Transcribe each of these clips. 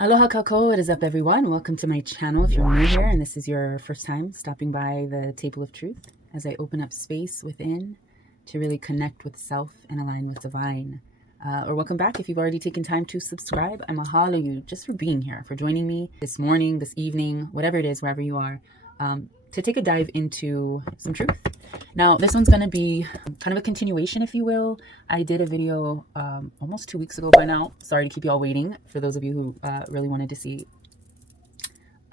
Aloha kako, what is up everyone? Welcome to my channel if you're new here and this is your first time stopping by the Table of Truth as I open up space within to really connect with self and align with divine. Or welcome back if you've already taken time to subscribe. I mahalo you just for being here, for joining me this morning, this evening, whatever it is, wherever you are, to take a dive into some truth. Now, this one's going to be kind of a continuation, if you will. I did a video almost 2 weeks ago by now. Sorry to keep you all waiting for those of you who really wanted to see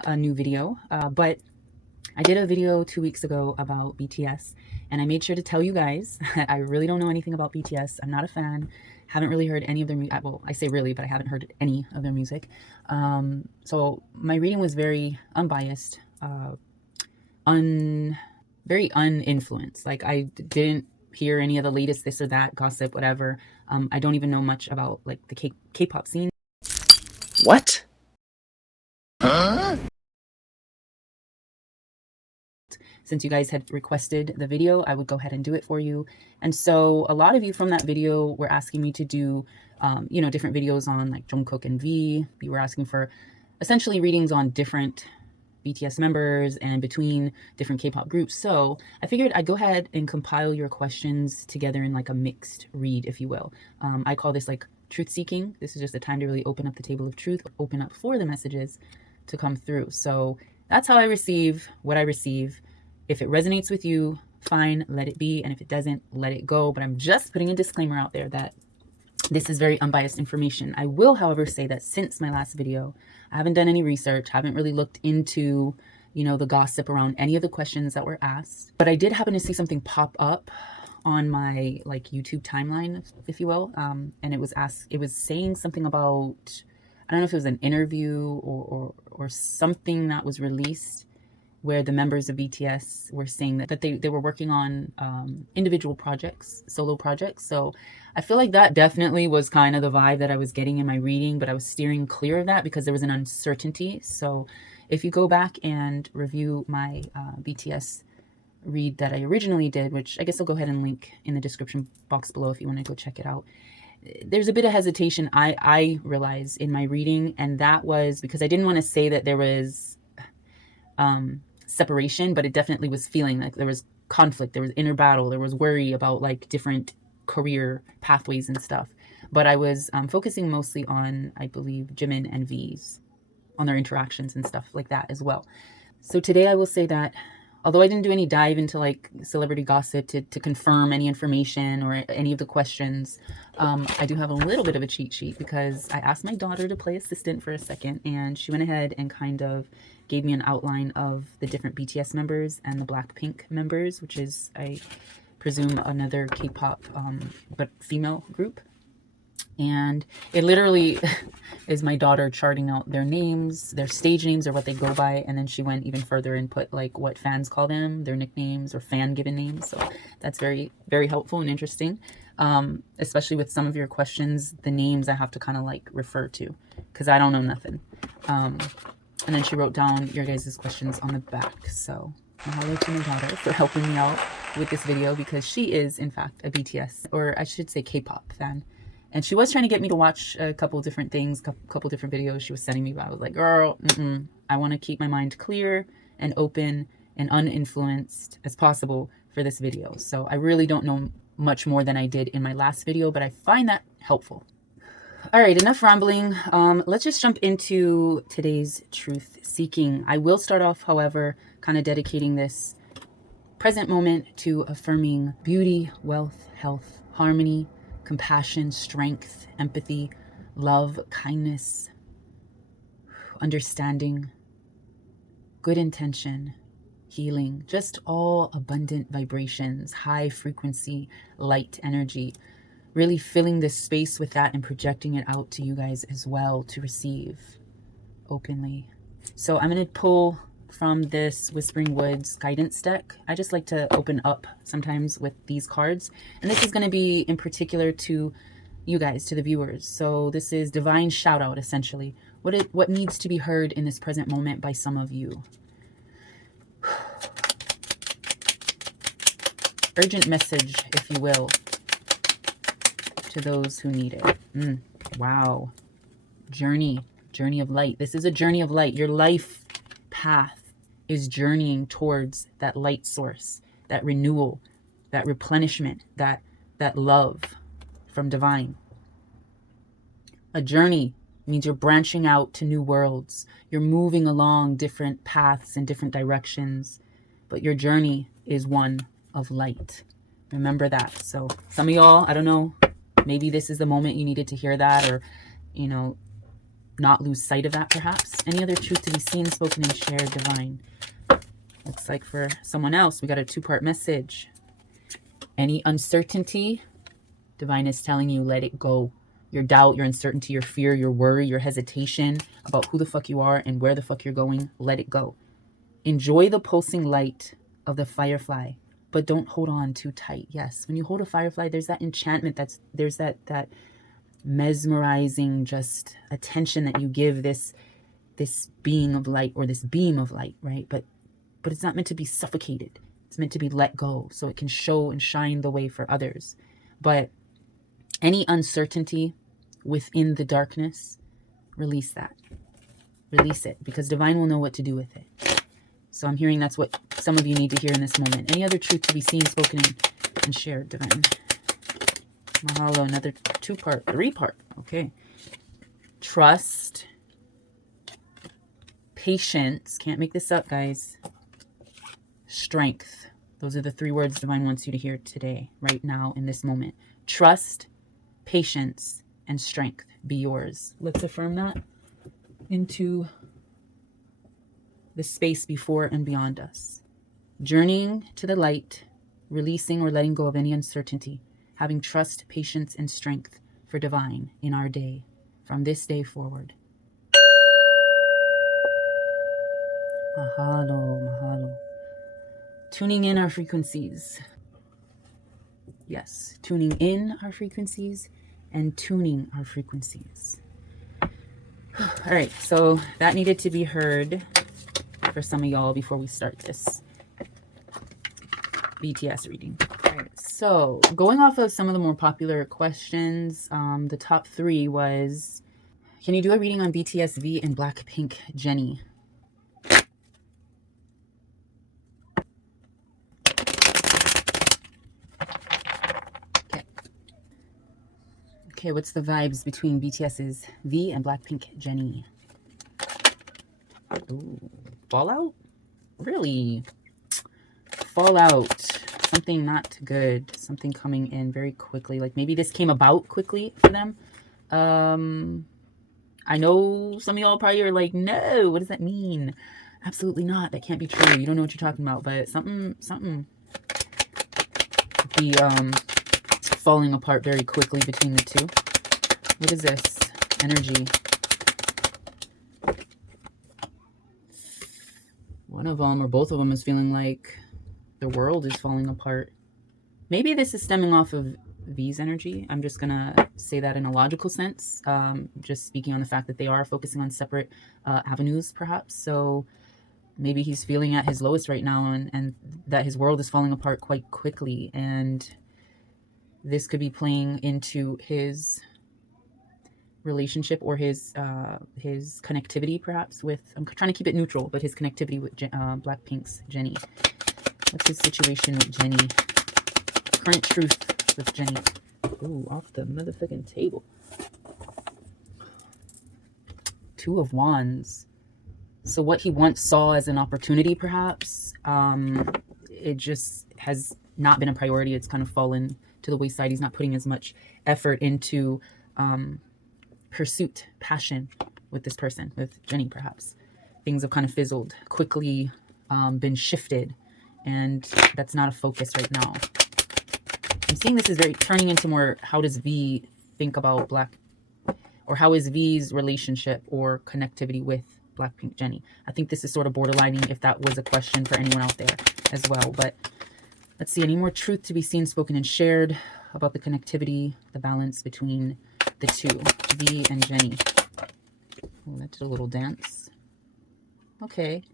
a new video. But I did a video 2 weeks ago about BTS, and I made sure to tell you guys that I really don't know anything about BTS. I'm not a fan. Haven't really heard any of their music. Well, I say really, but I haven't heard any of their music. So my reading was very unbiased, very uninfluenced. Like I didn't hear any of the latest this or that gossip, whatever. I don't even know much about like the K-pop scene. What? Huh? Since you guys had requested the video, I would go ahead and do it for you. And so a lot of you from that video were asking me to do, different videos on like Jungkook and V. You were asking for essentially readings on different BTS members and between different K-pop groups. So I figured I'd go ahead and compile your questions together in like a mixed read, if you will. I call this like truth seeking. This is just a time to really open up the table of truth, open up for the messages to come through. So that's how I receive what I receive. If it resonates with you, fine, let it be. And if it doesn't, let it go. But I'm just putting a disclaimer out there that this is very unbiased information. I will, however, say that since my last video, I haven't done any research, haven't really looked into, the gossip around any of the questions that were asked. But I did happen to see something pop up on my like YouTube timeline, if you will. And it was saying something about, I don't know if it was an interview or something that was released where the members of BTS were saying that they were working on individual projects, solo projects. So I feel like that definitely was kind of the vibe that I was getting in my reading, but I was steering clear of that because there was an uncertainty. So if you go back and review my BTS read that I originally did, which I guess I'll go ahead and link in the description box below if you want to go check it out. There's a bit of hesitation I realize in my reading, and that was because I didn't want to say that there was separation, but it definitely was feeling like there was conflict, there was inner battle, there was worry about like different career pathways and stuff. But I was focusing mostly on, I believe, Jimin and V's, on their interactions and stuff like that as well. So today I will say that although I didn't do any dive into like celebrity gossip to confirm any information or any of the questions, I do have a little bit of a cheat sheet because I asked my daughter to play assistant for a second, and she went ahead and kind of gave me an outline of the different BTS members and the Blackpink members, which is, I presume, another K-pop but female group. And it literally is my daughter charting out their names, their stage names, or what they go by. And then she went even further and put like what fans call them, their nicknames or fan given names. So that's very, very helpful and interesting. Especially with some of your questions, the names I have to kind of like refer to because I don't know nothing. And then she wrote down your guys' questions on the back. So mahalo to my daughter for helping me out with this video because she is in fact a BTS, or I should say K-pop fan. And she was trying to get me to watch a couple different things, couple different videos she was sending me, but I was like, girl, I want to keep my mind clear and open and uninfluenced as possible for this video. So I really don't know much more than I did in my last video, but I find that helpful. All right, enough rambling. Let's just jump into today's truth seeking. I will start off, however, kind of dedicating this present moment to affirming beauty, wealth, health, harmony, compassion, strength, empathy, love, kindness, understanding, good intention, healing, just all abundant vibrations, high frequency, light energy, really filling this space with that and projecting it out to you guys as well to receive openly. So I'm going to pull from this Whispering Woods guidance deck. I just like to open up sometimes with these cards, and this is going to be in particular to you guys, to the viewers. So this is divine shout out, essentially. What needs to be heard in this present moment by some of you. Urgent message, if you will, to those who need it. Wow. Journey Journey of light. This is a journey of light. Your life path is journeying towards that light source, that renewal, that replenishment, that love from divine. A journey means you're branching out to new worlds. You're moving along different paths in different directions, but your journey is one of light. Remember that. So some of y'all, I don't know, maybe this is the moment you needed to hear that, or, you know, not lose sight of that perhaps. Any other truth to be seen, spoken, and shared, divine? Looks like for someone else, we got a two-part message. Any uncertainty, divine is telling you, let it go. Your doubt, your uncertainty, your fear, your worry, your hesitation about who the fuck you are and where the fuck you're going, let it go. Enjoy the pulsing light of the firefly, but don't hold on too tight. Yes, when you hold a firefly, there's that enchantment, there's that mesmerizing just attention that you give this being of light, or this beam of light, right? But it's not meant to be suffocated. It's meant to be let go so it can show and shine the way for others. But any uncertainty within the darkness, release that. Release it, because divine will know what to do with it. So I'm hearing that's what some of you need to hear in this moment. Any other truth to be seen, spoken, and shared, divine? Mahalo, another two-part, three-part. Okay. Trust, patience, can't make this up, guys. Strength. Those are the three words divine wants you to hear today, right now, in this moment. Trust, patience, and strength be yours. Let's affirm that into the space before and beyond us. Journeying to the light, releasing or letting go of any uncertainty, having trust, patience, and strength for divine in our day, from this day forward. Mahalo, mahalo. Tuning in our frequencies. Yes, tuning in our frequencies and tuning our frequencies. All right, so that needed to be heard for some of y'all before we start this BTS reading. All right, so going off of some of the more popular questions, the top three was, can you do a reading on BTS V and Blackpink Jennie? Okay, what's the vibes between BTS's V and Blackpink Jennie? Ooh, fallout? Really? Fallout. Something not good. Something coming in very quickly. Like maybe this came about quickly for them. I know some of y'all probably are like, no, what does that mean? Absolutely not. That can't be true. You don't know what you're talking about. But something be falling apart very quickly between the two. What is this? Energy. One of them or both of them is feeling like the world is falling apart. Maybe this is stemming off of V's energy. I'm just going to say that in a logical sense. Just speaking on the fact that they are focusing on separate avenues, perhaps. So maybe he's feeling at his lowest right now, and that his world is falling apart quite quickly. And this could be playing into his relationship or his connectivity, perhaps, with, I'm trying to keep it neutral, but his connectivity with Blackpink's Jennie. What's his situation with Jennie? Current truth with Jennie. Ooh, off the motherfucking table. Two of Wands. So what he once saw as an opportunity, perhaps, it just has not been a priority. It's kind of fallen to the wayside. He's not putting as much effort into pursuit, passion with this person, with Jennie, perhaps. Things have kind of fizzled, quickly been shifted, and that's not a focus right now. I'm seeing this is very turning into more, how does V think about or how is V's relationship or connectivity with Blackpink Jennie? I think this is sort of borderlining if that was a question for anyone out there as well. But let's see, any more truth to be seen, spoken, and shared about the connectivity, the balance between the two, V and Jennie. Oh, that did a little dance. Okay.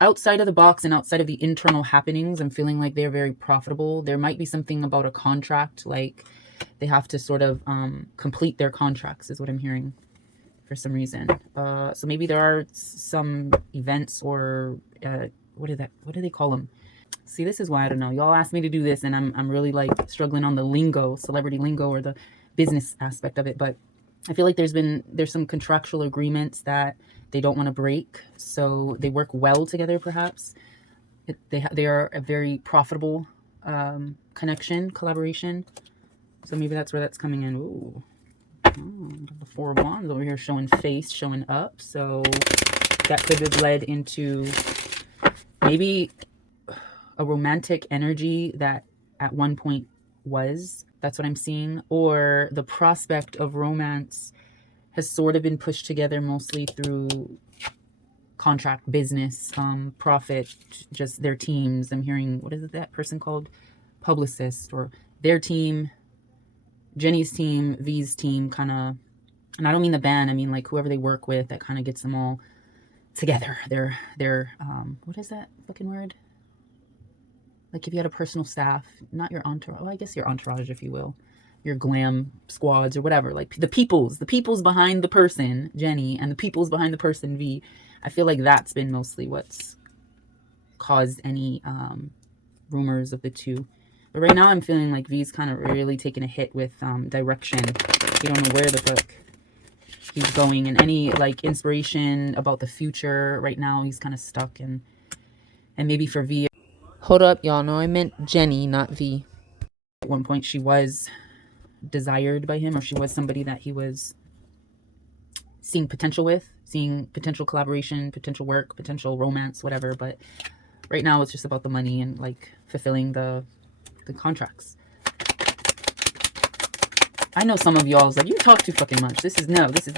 Outside of the box and outside of the internal happenings, I'm feeling like they're very profitable. There might be something about a contract, like they have to sort of complete their contracts, is what I'm hearing. for some reason. So maybe there are some events or what do they call them? See, this is why I don't know. Y'all asked me to do this, and I'm really like struggling on the lingo, celebrity lingo, or the business aspect of it. But I feel like there's some contractual agreements that they don't want to break, so they work well together. Perhaps they are a very profitable collaboration. So maybe that's where that's coming in. Ooh. The Four of Wands over here showing face, showing up. So that could have led into maybe a romantic energy that at one point was. That's what I'm seeing. Or the prospect of romance has sort of been pushed together mostly through contract, business, profit, just their teams. I'm hearing, what is it that person called? Publicist, or their team, Jenny's team, V's team, kind of. And I don't mean the band, I mean like whoever they work with that kind of gets them all together. They're what is that fucking word? Like if you had a personal staff, not your entourage, well, I guess your entourage, if you will, your glam squads or whatever, like the peoples behind the person, Jenny, and the peoples behind the person, V. I feel like that's been mostly what's caused any rumors of the two. But right now I'm feeling like V's kind of really taking a hit with direction. You don't know where the fuck he's going, and any like inspiration about the future right now he's kind of stuck. And maybe for V, hold up, y'all know I meant Jenny, not V. At one point she was desired by him, or she was somebody that he was seeing potential with, seeing potential collaboration, potential work, potential romance, whatever. But right now it's just about the money and like fulfilling the contracts. I know some of y'all's like, you talk too fucking much. This is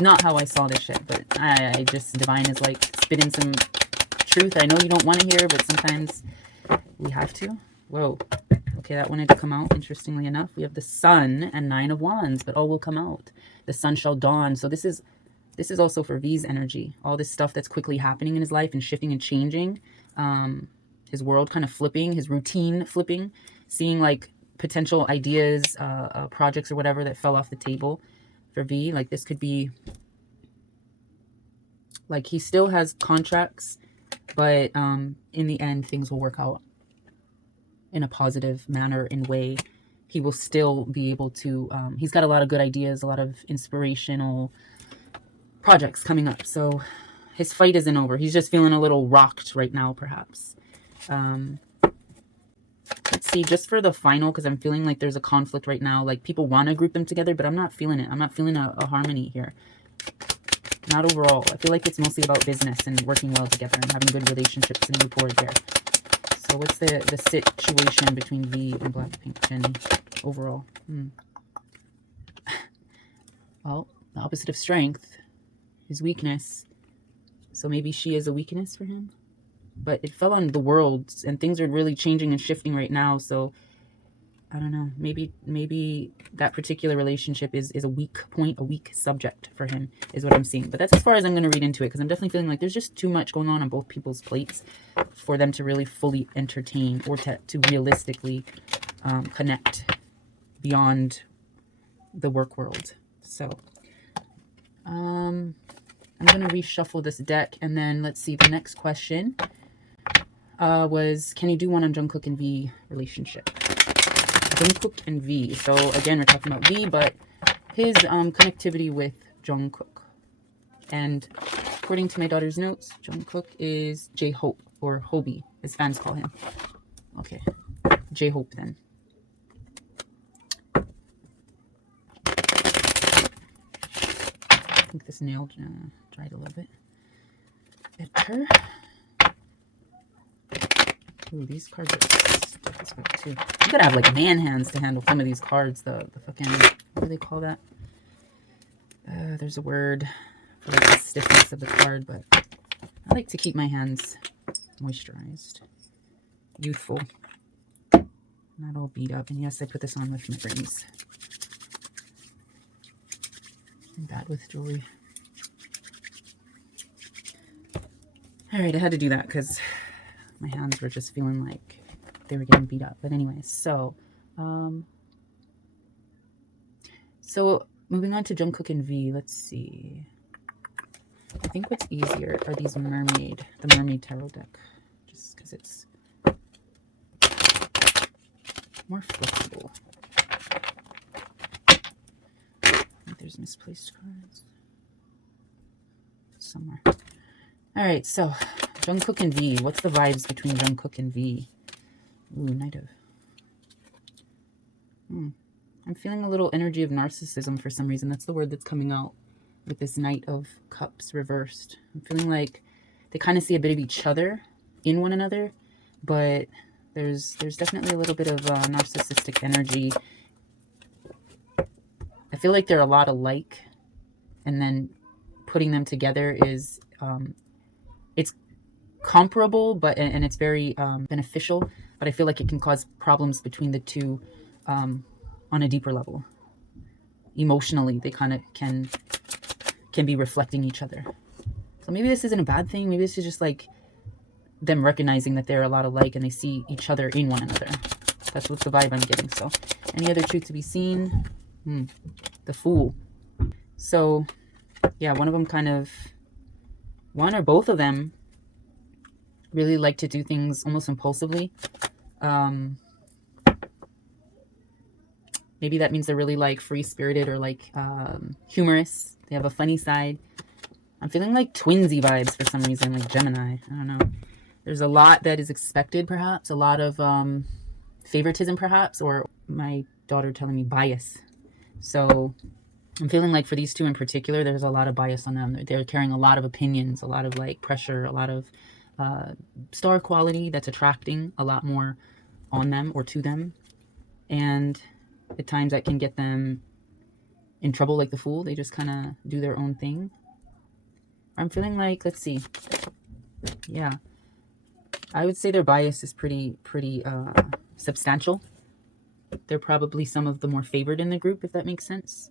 not how I saw this shit. But I just, divine is like spitting some truth I know you don't want to hear, but sometimes we have to. Whoa. Okay, that wanted to come out. Interestingly enough, we have the Sun and Nine of Wands, but all will come out. The sun shall dawn. So this is also for V's energy. All this stuff that's quickly happening in his life and shifting and changing. His world kind of flipping, his routine flipping, seeing like potential ideas, projects or whatever that fell off the table for V. Like this could be like he still has contracts, but in the end things will work out in a positive manner and way. He will still be able to he's got a lot of good ideas, a lot of inspirational projects coming up. So his fight isn't over. He's just feeling a little rocked right now, perhaps. Let's see, just for the final, because I'm feeling like there's a conflict right now. Like people want to group them together, but I'm not feeling it. I'm not feeling a harmony here. Not overall. I feel like it's mostly about business and working well together and having good relationships and rapport there. So what's the situation between V and Blackpink Jenny overall? Well, the opposite of strength is weakness. So maybe she is a weakness for him. But it fell on the world, and things are really changing and shifting right now. So I don't know. Maybe that particular relationship is a weak point, a weak subject for him, is what I'm seeing. But that's as far as I'm going to read into it, because I'm definitely feeling like there's just too much going on both people's plates for them to really fully entertain or to realistically connect beyond the work world. So I'm going to reshuffle this deck, and then let's see. The next question was, can you do one on Jungkook and V relationship? Jungkook and V. So again, we're talking about V, but his connectivity with Jungkook. And according to my daughter's notes, Jungkook is J-Hope, or Hobie, as fans call him. Okay, J-Hope then. I think this nail dried a little bit better. Ooh, these cards are stiff as fuck too. You gotta have like man hands to handle some of these cards. The fucking, what do they call that? There's a word for like the stiffness of the card, but I like to keep my hands moisturized, youthful, not all beat up. And yes, I put this on with my rings. I'm bad with jewelry. All right, I had to do that because my hands were just feeling like they were getting beat up. But anyways, so moving on to Jungkook and V. Let's see. think what's easier are the mermaid tarot deck, just because it's more flexible. I think there's misplaced cards somewhere. All right, so Jungkook and V. What's the vibes between Jungkook and V? Ooh, Knight of... I'm feeling a little energy of narcissism for some reason. That's the word that's coming out with this Knight of Cups reversed. I'm feeling like they kind of see a bit of each other in one another, but there's definitely a little bit of narcissistic energy. I feel like they're a lot alike, and then putting them together is it's comparable, but and it's very beneficial, but I feel like it can cause problems between the two on a deeper level. Emotionally, they kind of can be reflecting each other. So maybe this isn't a bad thing. Maybe this is just like them recognizing that they're a lot alike and they see each other in one another. That's what the vibe I'm getting. So any other truth to be seen? The Fool. So yeah, one or both of them really like to do things almost impulsively. Maybe that means they're really like free-spirited or like humorous. They have a funny side. I'm feeling like twinsy vibes for some reason, like Gemini. I don't know. There's a lot that is expected, perhaps. A lot of favoritism, perhaps. Or my daughter telling me bias. So I'm feeling like for these two in particular, there's a lot of bias on them. They're carrying a lot of opinions, a lot of like pressure, a lot of star quality that's attracting a lot more on them or to them. And at times that can get them in trouble, like the Fool. They just kind of do their own thing. I'm feeling like, let's see. Yeah. I would say their bias is pretty substantial. They're probably some of the more favored in the group, if that makes sense.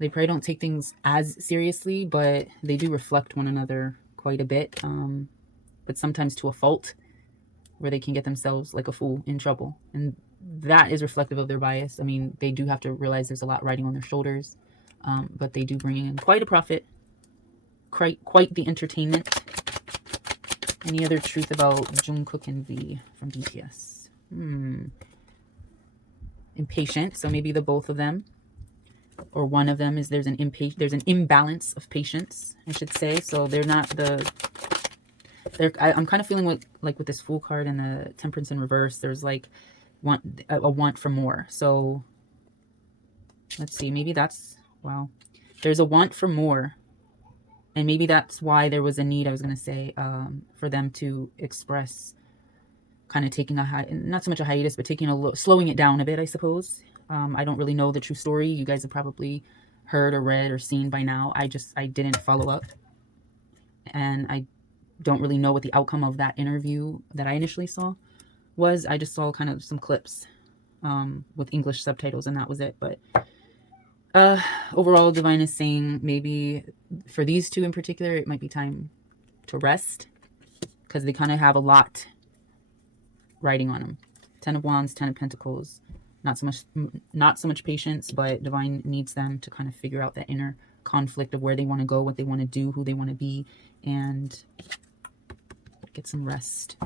They probably don't take things as seriously, but they do reflect one another quite a bit. But sometimes to a fault, where they can get themselves, like a fool, in trouble. And that is reflective of their bias. I mean, they do have to realize there's a lot riding on their shoulders. But they do bring in quite a profit. Quite the entertainment. Any other truth about Jungkook and V from BTS? Impatient. So maybe the both of them, or one of them, is there's an imbalance of patience, I should say. So they're not the. I'm kind of feeling like with this Fool card and the Temperance in reverse, there's like a want for more. So let's see. Maybe that's there's a want for more. And maybe that's why there was a need, I was going to say, for them to express kind of taking not so much a hiatus, but slowing it down a bit, I suppose. I don't really know the true story. You guys have probably heard or read or seen by now. I didn't follow up. And I don't really know what the outcome of that interview that I initially saw was. I just saw kind of some clips with English subtitles, and that was it. But overall, Divine is saying maybe for these two in particular, it might be time to rest, because they kind of have a lot riding on them. 10 of Wands, 10 of Pentacles. Not so much patience, but Divine needs them to kind of figure out that inner conflict of where they want to go, what they want to do, who they want to be, and get some rest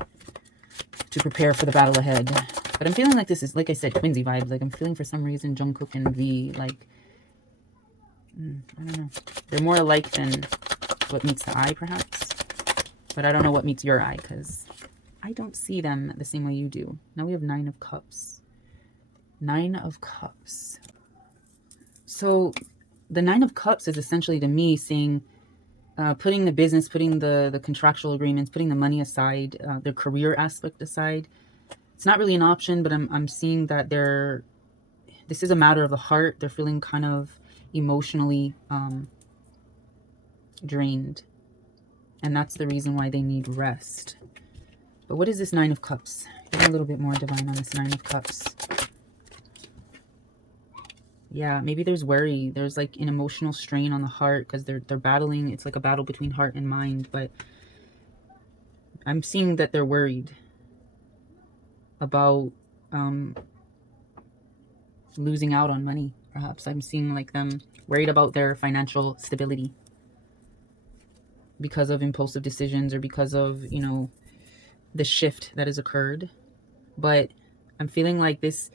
to prepare for the battle ahead. But I'm feeling like this is, like I said, twinsy vibes. Like I'm feeling for some reason Jungkook and V, like, I don't know. They're more alike than what meets the eye, perhaps. But I don't know what meets your eye, because I don't see them the same way you do. Now we have 9 of Cups. 9 of Cups. So the 9 of Cups is essentially, to me, saying putting the business, putting the contractual agreements, putting the money aside, their career aspect aside. It's not really an option, but I'm seeing that this is a matter of the heart. They're feeling kind of emotionally drained, and that's the reason why they need rest. But what is this 9 of Cups? Give me a little bit more, Divine, on this 9 of Cups. Yeah, maybe there's worry. There's like an emotional strain on the heart, because they're battling. It's like a battle between heart and mind. But I'm seeing that they're worried about losing out on money, perhaps. I'm seeing like them worried about their financial stability. because of impulsive decisions or because of, you know, the shift that has occurred. But I'm feeling like this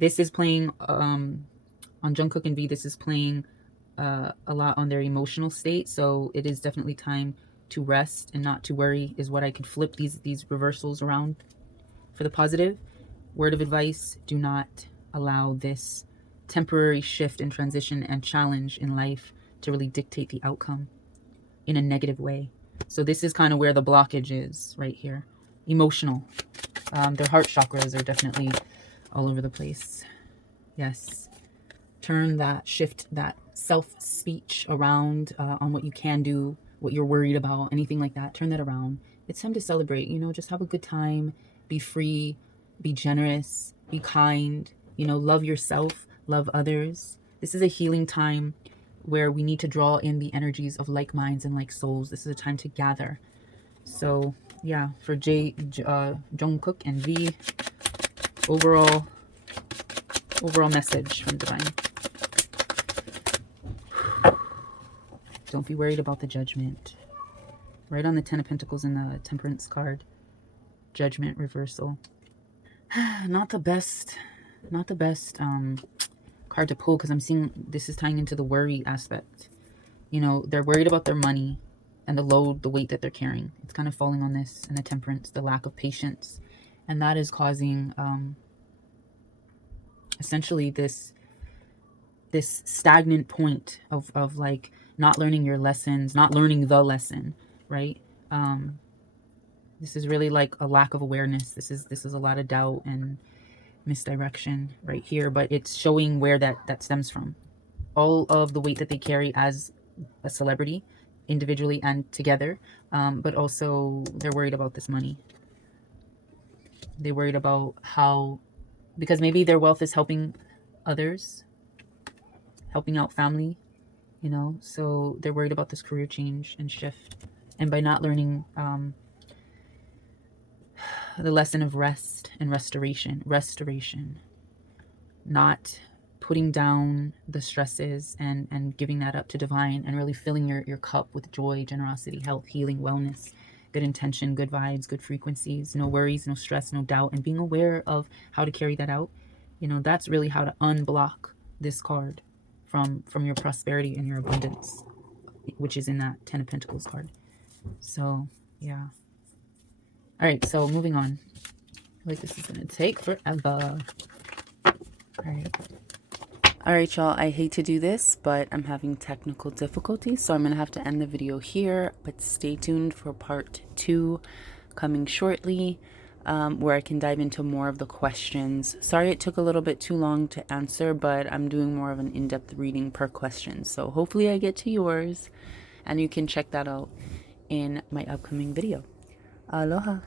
is playing on Jungkook and V. This is playing a lot on their emotional state. So it is definitely time to rest and not to worry. Is what I could flip these reversals around for the positive. Word of advice: do not allow this temporary shift and transition and challenge in life to really dictate the outcome in a negative way. So this is kind of where the blockage is right here. Emotional. Their heart chakras are definitely all over the place. Yes. Turn that, shift that self-speech around on what you can do, what you're worried about, anything like that. Turn that around. It's time to celebrate, you know, just have a good time, be free, be generous, be kind, you know, love yourself, love others. This is a healing time where we need to draw in the energies of like minds and like souls. This is a time to gather. So yeah, for Jungkook and V, overall message from Divine. Don't be worried about the judgment. Right on the Ten of Pentacles in the Temperance card. Judgment reversal. Not the best card to pull, because I'm seeing this is tying into the worry aspect. You know, they're worried about their money and the load, the weight that they're carrying. It's kind of falling on this and the Temperance, the lack of patience. And that is causing essentially this stagnant point of like not learning your lessons, not learning the lesson, right? This is really like a lack of awareness. This is a lot of doubt and misdirection right here, but it's showing where that stems from. All of the weight that they carry as a celebrity, individually and together, but also they're worried about this money. They're worried about how, because maybe their wealth is helping others, helping out family, you know, so they're worried about this career change and shift. And by not learning the lesson of rest and restoration, not putting down the stresses and giving that up to divine and really filling your cup with joy, generosity, health, healing, wellness, good intention, good vibes, good frequencies, no worries, no stress, no doubt, and being aware of how to carry that out. You know, that's really how to unblock this card from your prosperity and your abundance, which is in that Ten of Pentacles card. So yeah. All right, so moving on. Like, this is gonna take forever. All right, y'all, I hate to do this, but I'm having technical difficulties, so I'm gonna have to end the video here, but stay tuned for part 2 coming shortly, where I can dive into more of the questions. Sorry it took a little bit too long to answer, but I'm doing more of an in-depth reading per question, so hopefully I get to yours, and you can check that out in my upcoming video. Aloha.